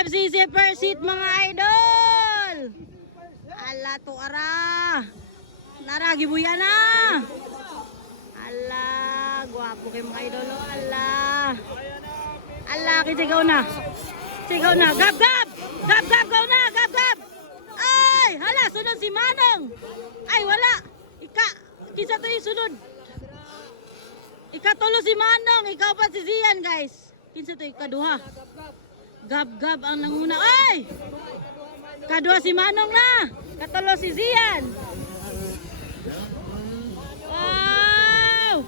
55cc per seat mga idol. Ala to ara. Nara gibuya na. Ala, guwapo kay mga idol. Ala. Ala, kisigaw na. Sigaw na. Gab, gab. Gab, gab, gaw na. Gab, gab. Ay, hala, sunod si Manong. Ay, wala. Kisa to yung sunod. Ikatulo si Manong. Ikaw pa si Zian, guys. Kinsa to ikaduha. Gab, gab ang nanguna. Ay! Kaduha si Manong na. Katulo si Zian. Wow!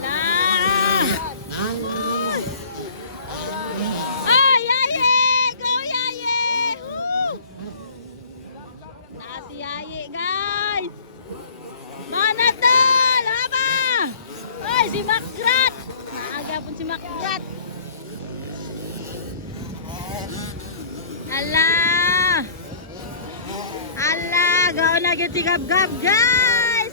Na! Ay, yaye! Go, yaye! Woo! Na si yaye, guys! Manatol! Haba! Ay, si Makrat! Maaga po si Makrat. Ala! Ala! Gao na gid si Gab-Gab, guys!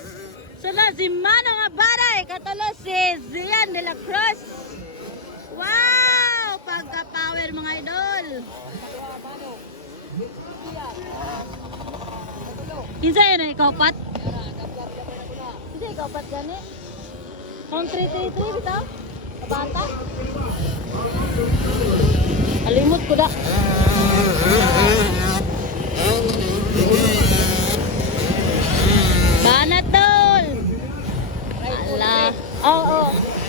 Sunod si Manong Abaray, katulo si Zian de la Cruz. Wow! Pagka-power mga idol. Kinsa yun ang ikaw pat? Kinsa ikaw pat gani? Kung 333 bitaw? Kabata? Alimot ko da. Banatol! Ala. Oo.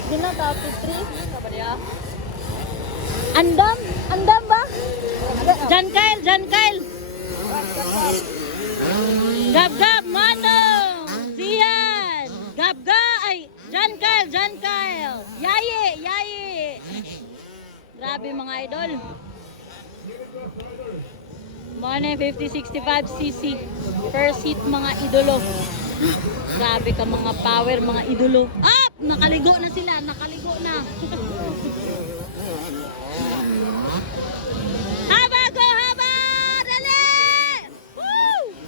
Doon na tapos 3. Andam? Andam ba? Jan Kyle, Jan Kyle. Gab-Gab, Manong. Zian. Gab-Gab. Ay, Jan Kyle, Jan Kyle. Yaye, yaye. Grabe mga idol. Mga 50-65cc per seat mga idolo. Grabe ka mga power mga idolo. Up! Nakaligo na sila, nakaligo na. Haba, go haba! Dali! Woo!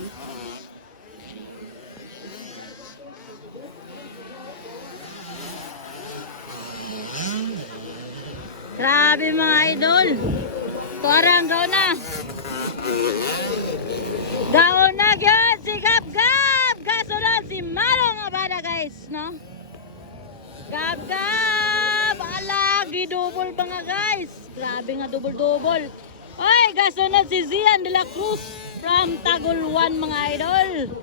Grabe mga idol. Tuarang gaw na. Gaw na gyud si Gab-Gab. Kasunod si Manong Abada guys, no? Gab-Gab. Ala, gidouble pa nga guys. Grabe nga double-double. Oy, kasunod si Zian de la Cruz from Tagol 1 mga idol.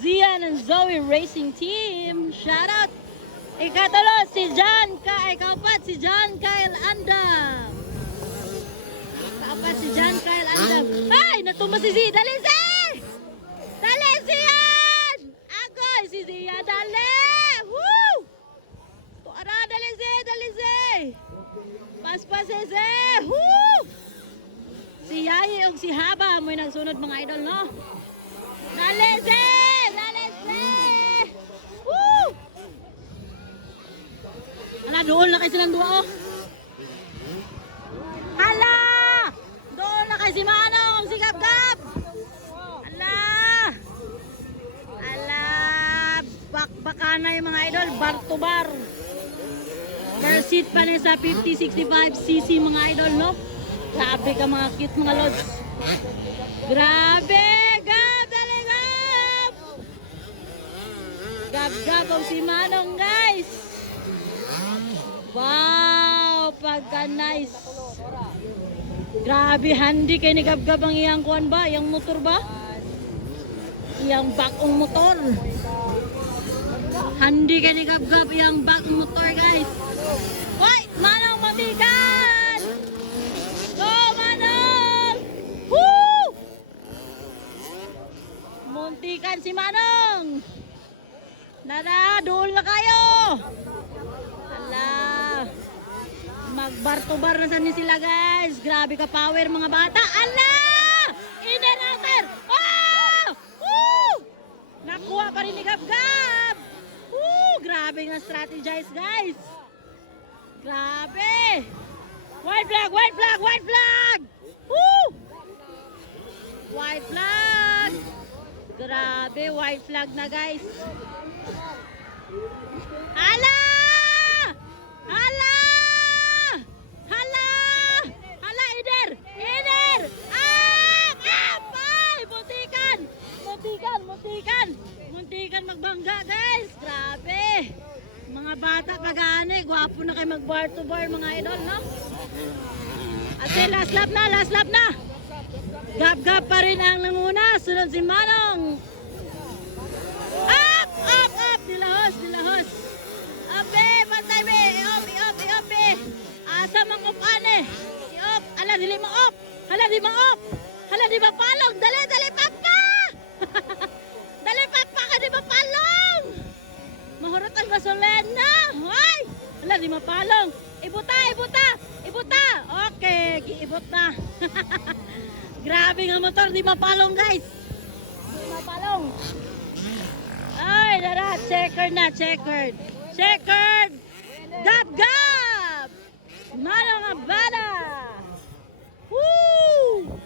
Zian and Zoe Racing Team. Shout out. Ikatulo si John Kyle. Ikapat si John Kyle Andam. Ikapat si John Kyle Andam. Ay, natumba si Zia. Dali si! Dali Zian! Agoy si Zia. Dali! Woo! Tuara, dali si! Dali si! Paspas si si! Woo! Si Yayi o si Haba mo'y nagsunod mga idol, no? Dali si! Dali si! Woo! Ala, doon na kayo silang dua, oh. Ala! Doon na kayo si Manong, si Gab-Gab. Ala! Ala! Bakbaka na yung mga idol, bar to bar. Per seat pa na sa 50-65cc mga idol, no? Grabe ka mga cute mga lods. Grabe! Gab! Dali, Gab! Gab-Gab ang si Manong, guys. Wow, pagka nice. Grabe, handy kay ni Gab-Gab ang iyang kuan ba? Iyang motor ba? Iyang bakong motor. Handy kay ni Gab-Gab iyang bakong motor, guys. Hoy, Manong mamigan! Go, Manong! Woo! Muntikan si Manong. Nara, doon na kayo. Ala. Magbar-to-bar na saan sila guys. Grabe ka power mga bata. Ala! Inner outer! Oh! Woo! Nakuha pa rin ni Gab-Gab. Woo! Grabe nga strategize guys. Grabe! White flag! White flag! White flag! Woo! White flag! Grabe, white flag na guys. Ala! Hala! Hala! Hala, Eder! Eder! mag-bar to bar mga idol, no? Ate, last lap na, last lap na. Gap-gap pa rin ang nanguna. Sunod si Manong. Up, up, up. Dilahos, dilahos. Abe, pantay be. Iop, iop, iop be. Asa mang op ane. Iop. Ala, dili mo op. Hala, di mo op. Hala, di mapalong. Dali, dali, papa. Dali, papa ka, di mapalong. Mahurot ang gasolina. Hoy. Hala, di mapalong. Ibuta, ibuta. Ibuta. Okay, giibot na. Grabe nga motor, di mapalong guys. Di mapalong. Ay, dara, checkered na, checkered. Checkered. Gab, gab. Manong Abada. Woo!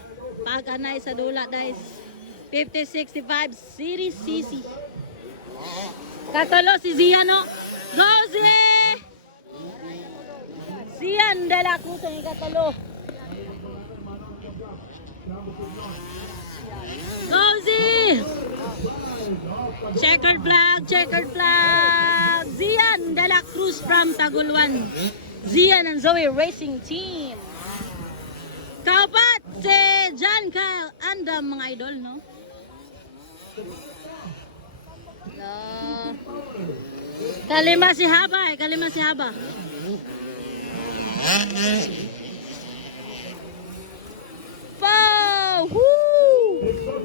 Pag-anay sa dula guys. 5065 Series CC. Katalo si Ziano. Go, Zi! Zian de la Cruz ang ikatalo. Gozi! Checkered flag, Zian de la Cruz from Taguluan. Zian and Zoe Racing Team. Kaupat si John Kyle Andam mga idol, no? Kalima si Haba, kalima si Haba.